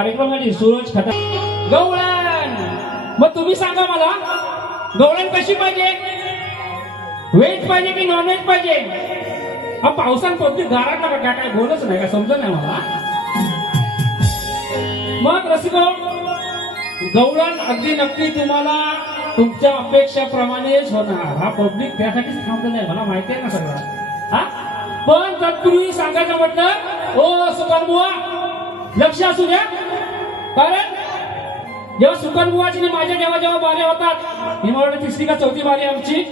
कार्यक्रमाची सूरज खटा. गवळण! मग तुम्ही सांगा मला गवळण कशी पाहिजे? व्हेज पाहिजे की नॉन व्हेज पाहिजे? हा पावसान पब्लिक गारा नका काय काय बोलच नाही का समजत नाही मला. मग रसिको गवळण अगदी नक्की तुम्हाला तुमच्या अपेक्षेप्रमाणेच होणार. हा पब्लिक त्यासाठीच थांबलेला आहे मला माहिती आहे ना सगळं. हा? पण तत्पूर्वी सांगायचं म्हटलं ओ सुकान बुवा लक्ष असू द्या. कारण जेव्हा सुकन बुवाची माझ्या जेव्हा जेव्हा बाऱ्या होतात मी मला तिसरी का चौथी बारी आमची?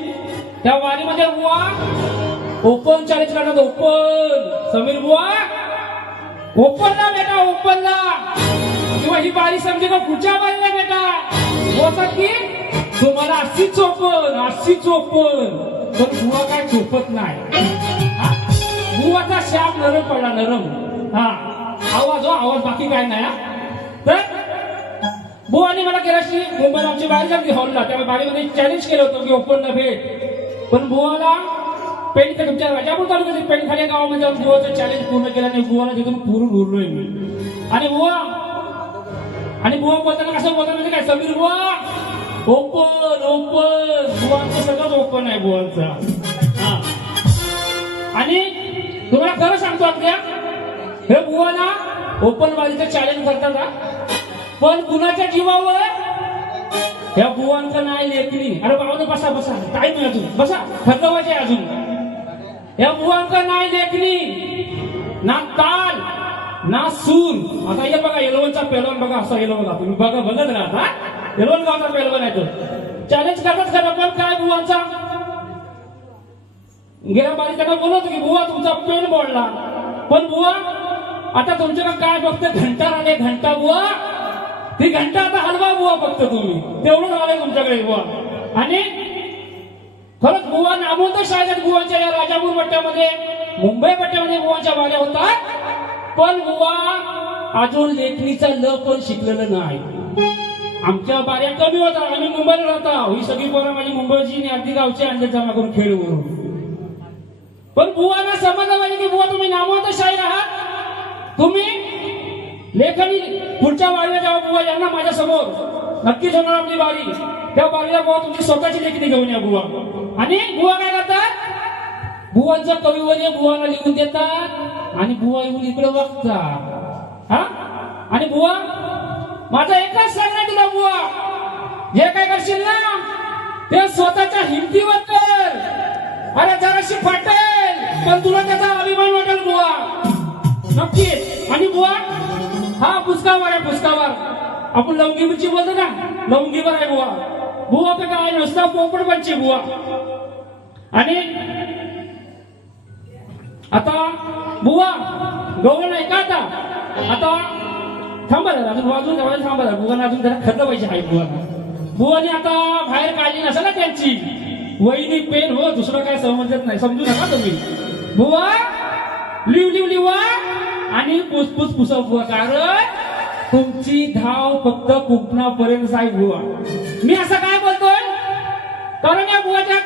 त्या बारीमध्ये बुवा ओपन चॅलेंज करणार ओपन. समीर बुवा ओपनला बेटा ओपनला किंवा ही बारी समजे का पुढच्या बारीला बेटा? होतात की तुम्हाला अशी चोपन अशी चोपन पण बुवा काय चोपत नाही. बुवाचा शाप नरम पडला नरम. हा. आवाज हो आवाज बाकी काय नाही हा? तर आणि मला गेल्याशी मुंबईला आमची बाहेर झाली हॉलला त्यामुळे बारीमध्ये चॅलेंज केलं होतं की ओपन न भेट. पण बुवाला पेन तुमच्या राजापूर तालुक्यातील पेन खाली गावामध्ये. जाऊन बुवाचं चॅलेंज पूर्ण केलं आणि बुवाला तिथून पुरून उरलोय मी. आणि बुवा आणि बुवा बोलताना कसं बोलताना म्हणजे काय समीर बुवा ओपन ओपन बुवांचं सगळंच ओपन आहे बुवांचं हा. आणि तुम्हाला खरं सांगतो आपल्या हे बुवाला ओपन बाजीचं चॅलेंज करता का पण कुणाच्या जीवावर? ह्या बुवांचं नाही लेखणी अरे बाबा बसा बसा. टाईम आहे अजून. बसा. खतवाचे अजून. या बुवांचं नाही लेखणी ना ताल ना सूर आता हे बघा येलवनचा पेलवान बघा असा येलो बघा तुम्ही बघा बघत राहता येलवन गावचा पेलवान आहे तो. चॅलेंज करतात करा पण काय बुवांचा? गेल्या बारीकांना बोलत की बुवा तुमचा पेन बोलला पण बुवा आता तुमच्याकडे काय फक्त घंटा राहिले घंटा बुवा. ती घंटा आता हलवा बुवा फक्त तुम्ही. तेवढं राहिले तुमच्याकडे बुवा. आणि खरंच बुवा नामवंत शाळेत बुवांच्या या राजापूर पट्ट्यामध्ये मुंबई पट्ट्यामध्ये बुवांच्या वाड्या होतात. पण बुवा अजून लेखणीचा ल पण शिकलेलं नाही. आमच्या बाऱ्या कमी होता आम्ही मुंबईला राहता. ही सगळी पोरं माझी मुंबईची आणि अर्धी गावची अंडे जमा करून खेळ पण बुवांना समजलं पाहिजे की बुवा तुम्ही नामवंत शाहीर आहात. तुम्ही लेखनी पुढच्या वारीला जेव्हा बुवा यांना माझ्यासमोर नक्कीच होणार आपली बारी त्या बारीला बुवा तुमची स्वतःची लेखणी घेऊन या बुवा. आणि बुवा काय करतात? बुवांचं कविवर्य बुवाला लिहून देतात आणि बुवा येऊन इकडे वागतात हा? आणि बुवा माझा एकच सांगणं तुला बुवा. जे काय करशील ना? ते स्वतःच्या हिमतीवर कर. अरे जराशी फाटेल पण तुला त्याचा अभिमान वाटेल बुवा. नक्कीच आणि बुवा हा पुस्कावर आहे पुस्कावर. आपण लवंगी मिरची बोलतो ना लवंगीवर आहे बुवा. बुवा तर काय नुसता पोपट पंची बुवा. आणि आता बुवा गवळ आहे का आता? आता थांबा जरा अजून वाजून जवळ थांबा जरा. बुवाना अजून जरा खतं पाहिजे आहे बुवाना. बुवाने आता बाहेर काढली नसेल ना त्यांची. वहिनी पेन हो दुसरं काय समजत नाही. समजू नका तुम्ही. बुवा लिव लिव लिवा आणि पुसपुस पुसव कारण तुमची धाव फक्त कुंपणापर्यंत साहेब बुवा मी असं काय बोलतोय कारण या बुवाच्या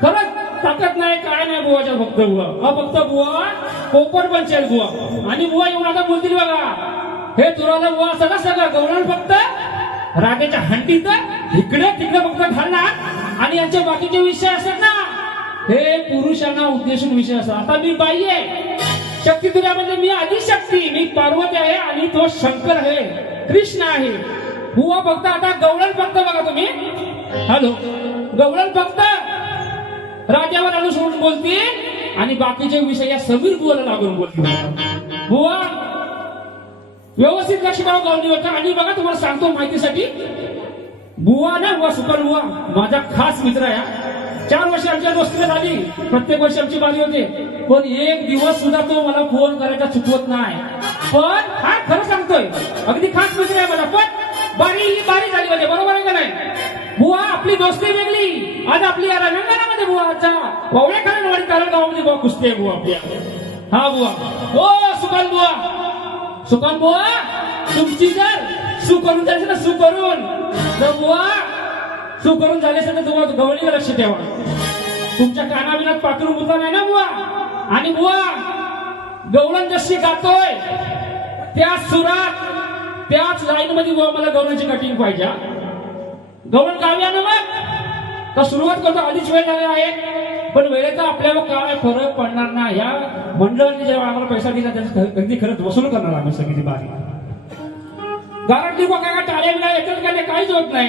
खरंच ताकद नाही काय नाही बुवाच्या फक्त बुवा हा फक्त बुवा कोपर पंचायत बुवा आणि बुवा येऊन आता बोलतील बघा हे तुराला बुवा सगळं सगळं गवळण फक्त रागेच्या हंडीत इकडे तिकडे फक्त घालणार आणि यांचे बाकीचे विषय असतात ना हे पुरुषांना उद्देशून विषय असतात आता मी बाई आहे शक्ती तुझ्यामध्ये म्हणजे मी आधी शक्ती मी पार्वती आहे आणि तो शंकर आहे. कृष्ण आहे. बुवा फक्त आता गवळण फक्त बघा तुम्ही. हॅलो. गवळण फक्त राजावर अनुसरून बोलते आणि बाकीचे विषय या समीर बुवाला लागून बोलते बुवा व्यवस्थित लक्ष द्यावं हो, गवळणी होता आणि बघा तुम्हाला सांगतो माहितीसाठी. बुवा ना बुवा सुपर बुवा. माझा खास मित्र आहे हा. चार वर्ष आमच्या दोस्तीला झाली. प्रत्येक वर्षी आमची बारी होते. पण एक दिवस सुद्धा तो मला फोन करायचा चुकवत नाही. पण हा खरं सांगतोय अगदी खास मित्र आहे मला पण बारी ही बारी झाली म्हणजे बरोबर आहे का नाही? बुवा आपली दोस्ती वेगळी. आज आपली या रंगणामध्ये बुवाचा पवळे कारण कारण गावामध्ये बुवा कुस्ती आहे बुवा आपल्या हा बुवा. ओ सुकान बुवा. सुकान बुवा तुमची जर सु करून जायचं ना सु करून तर बुवा सु करून झाले असेल तर तुम्हाला गवळीवर लक्ष ठेवा. तुमच्या कानाविनात पाखरून मुद्दा नाही ना बुवा? आणि बुवा गवळण जशी गातोय त्या सुरात त्याच लाईन मध्ये बुवा मला गवळणची कटिंग पाहिजे गवळण गाव्या ना मग तर सुरुवात करतो आधीच वेळ झाला आहे पण वेळेचा आपल्याला काय फरक पडणार नाही या मंडळाने जेव्हा आम्हाला पैसा दिला त्याचा अगदी खरंच वसूल करणार आम्ही सगळी ती बारी गारंटी बघा काय टाळ्या बिळ्या येतात का ते काहीच होत नाही.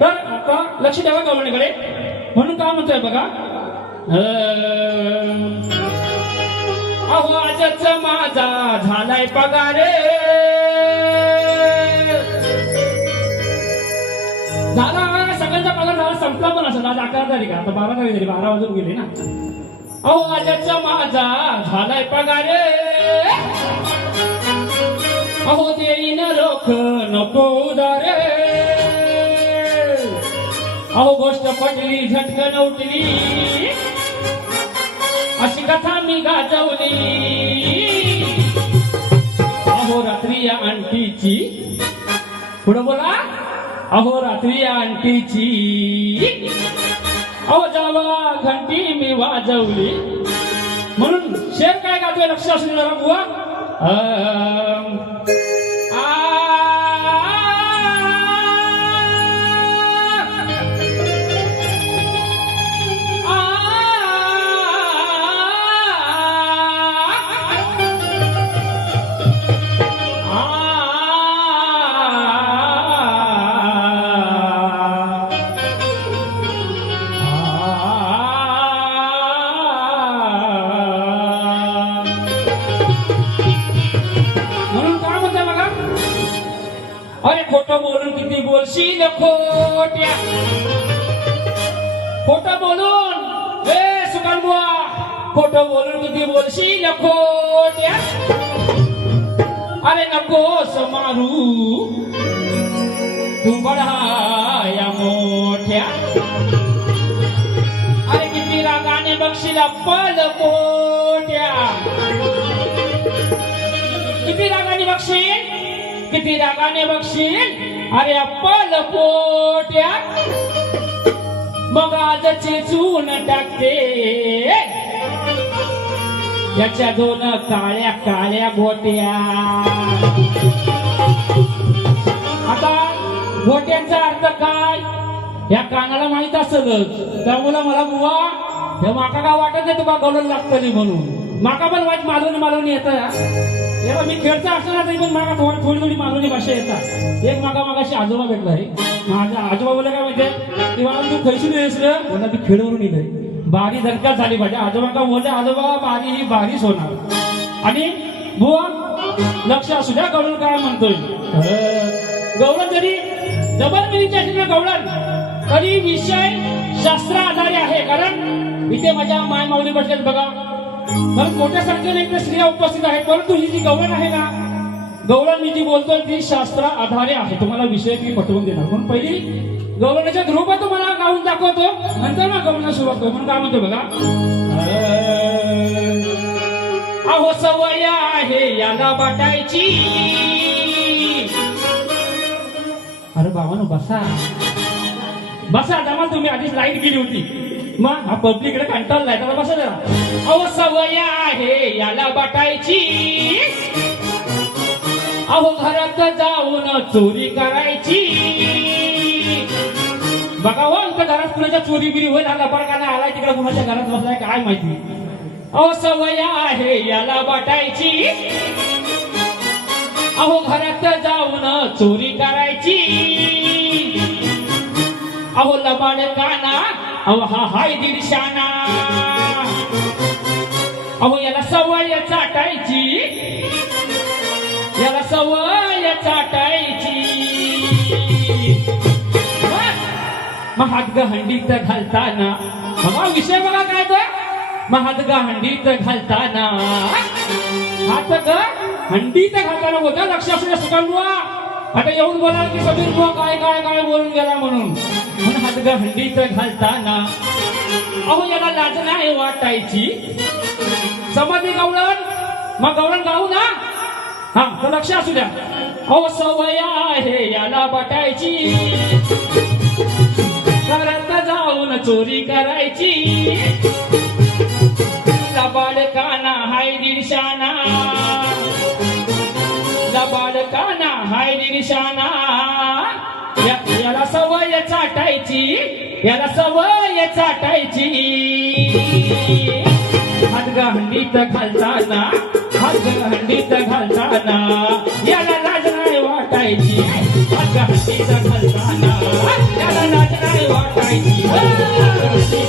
तर आता लक्ष द्यावा गवळणीकडे म्हणून काय म्हणतोय बघा? आवाजच माझा झालाय पगार. झाला सगळ्यांचा पगार झाला संपला पण असेल. आज अकरा तारीख आता बारा तारीख झाली बारा वाजून गेले ना. अहो आजच माझा झालाय पगार. अहो देईन रोख नको उदारे अहो गोष्ट पटली झटकन उठली. अशी कथा मी गाजवली. अहो रात्री या आणखीची पुढे बोला. अहो रात्री या आणखीची अहो जावा घंटी मी वाजवली. म्हणून शेर काय गातोय लक्ष असून जरा बुवा? खोटं बोलून किती बोलशील खोट्या? खोटं बोलून. ए सुकान बुवा खोटं बोलून किती बोलशील खोट्या? अरे नकोस मारू तू बढाया मोठ्या. अरे किती रागाने बक्षील पल पोट्या किती रागाने बक्षील किती रागाने बघशील? अरे अप्पल पोट्या मग आज चेचून टाकते. याच्या दोन काळ्या काळ्या गोट्या. आता गोट्यांचा अर्थ काय? या कानाला माहीत असेलच. त्यामुळे मला बुवा हे माका का वाटत नाही तुका गवलं लागतं नाही म्हणून. माका पण वाट मालून मालून येतं. तेव्हा मी खेळचा असणार तरी पण मला थोडी थोडी थोडी मालवणी भाषा येतात. एक मागा मागाशी आजोबा भेटला रे. माझा आजोबा बोलले काय माहितीये? मला तू खैसून येस रे? म्हणा ती खेळवरून येईल बारी धक्का झाली पाहिजे आजोबा का बोलले? आजोबा बारी ही बारीच होणार आणि बुवा लक्ष असू द्या गवळण काय म्हणतोय. गवळण जरी जबर मिरीची असेल गवळण तरी विषय शास्त्र आधारे आहे. कारण इथे माझ्या माय माऊली बसल्यात बघा. कारण मोठ्या संख्येने इकडे स्त्रिया उपस्थित आहेत. परंतु ही जी गवळण आहे ना गवळण मी जी बोलतोय ती शास्त्र आधारे आहे. तुम्हाला विषय मी पटवून देणार. म्हणून पहिली गवळणाच्या ध्रुव तुम्हाला गाऊन दाखवतो. नंतर ना गवळणा सुरुवात करतो म्हणून काय म्हणतो बघा. अहो सवय आहे याला वाटायची. अरे बाबानो बसा. बसा जमा तुम्ही. आधीच लाइट गेली होती. मग हा पब्लिकडे कंटाळलाय त्याला बसा जरा. अहो सवय आहे याला बटायची. अहो घरात जाऊन चोरी करायची. बघा हो का घरात कुणाच्या चोरी बिरी होईल हा लबाडकाना आलाय तिकडे कुणाच्या घरात बसलाय काय माहिती. अहो सवय आहे याला वाटायची अहो घरात जाऊन चोरी करायची. अहो लबाड काना अहो हा हाय दीडशाना अहो याला सवय चाटायची. याला सवय चाटायची. मग हंडीत घालताना. बघा विषय बघा काय तो? महादग हंडीत घालताना. हात ग हंडीत घालताना होता लक्ष असू द्या आता येऊन बोला की सगळी बुवा काय काय काय बोलून गेला म्हणून. म्हणून हातग हंडीत घालताना. अहो याला लाज नाही वाटायची. समजली गवळण. मग गवळण गाऊ ना. हा तर लक्ष असू द्या. हो सवय आहे याला बटायची. घरात जाऊन चोरी करायची. बाळकाना हाय दिशाना बाळकाना हाय दिशाना खायची याला सवय चाटायची. हातगा हंडीत घालताना हातगा हंडीत घालताना याला लाज नाही वाटायची. हातगा हंडीत घालताना याला लाज नाही वाटायची.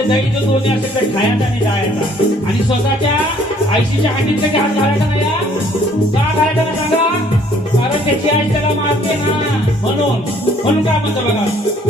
असे जाई जो दोन्ही असेल तर खायचा आणि जायचा. आणि स्वतःच्या आईशीच्या हांडीत कधी हात घालायचा नाही का घालायचा ना सांगा? कारण त्याची आई त्याला मारते ना. म्हणून म्हणून काय म्हणतो बघा?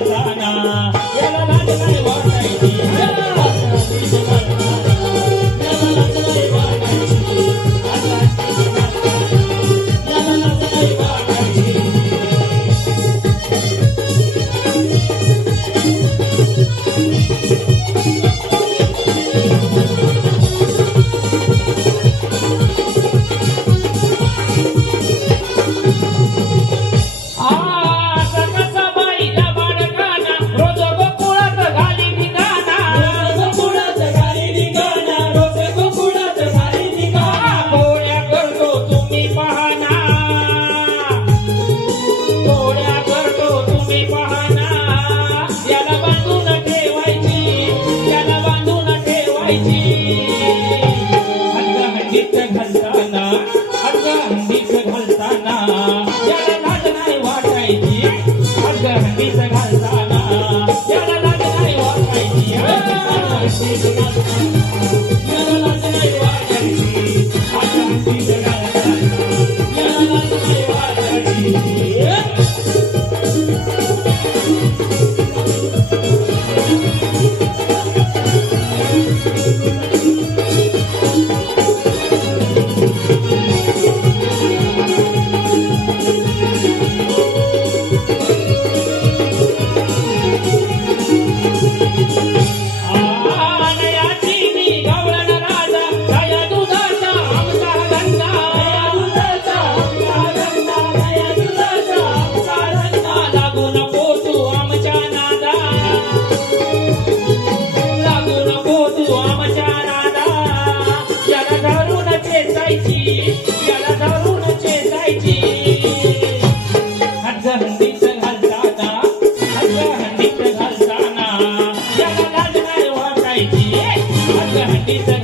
Allah It's a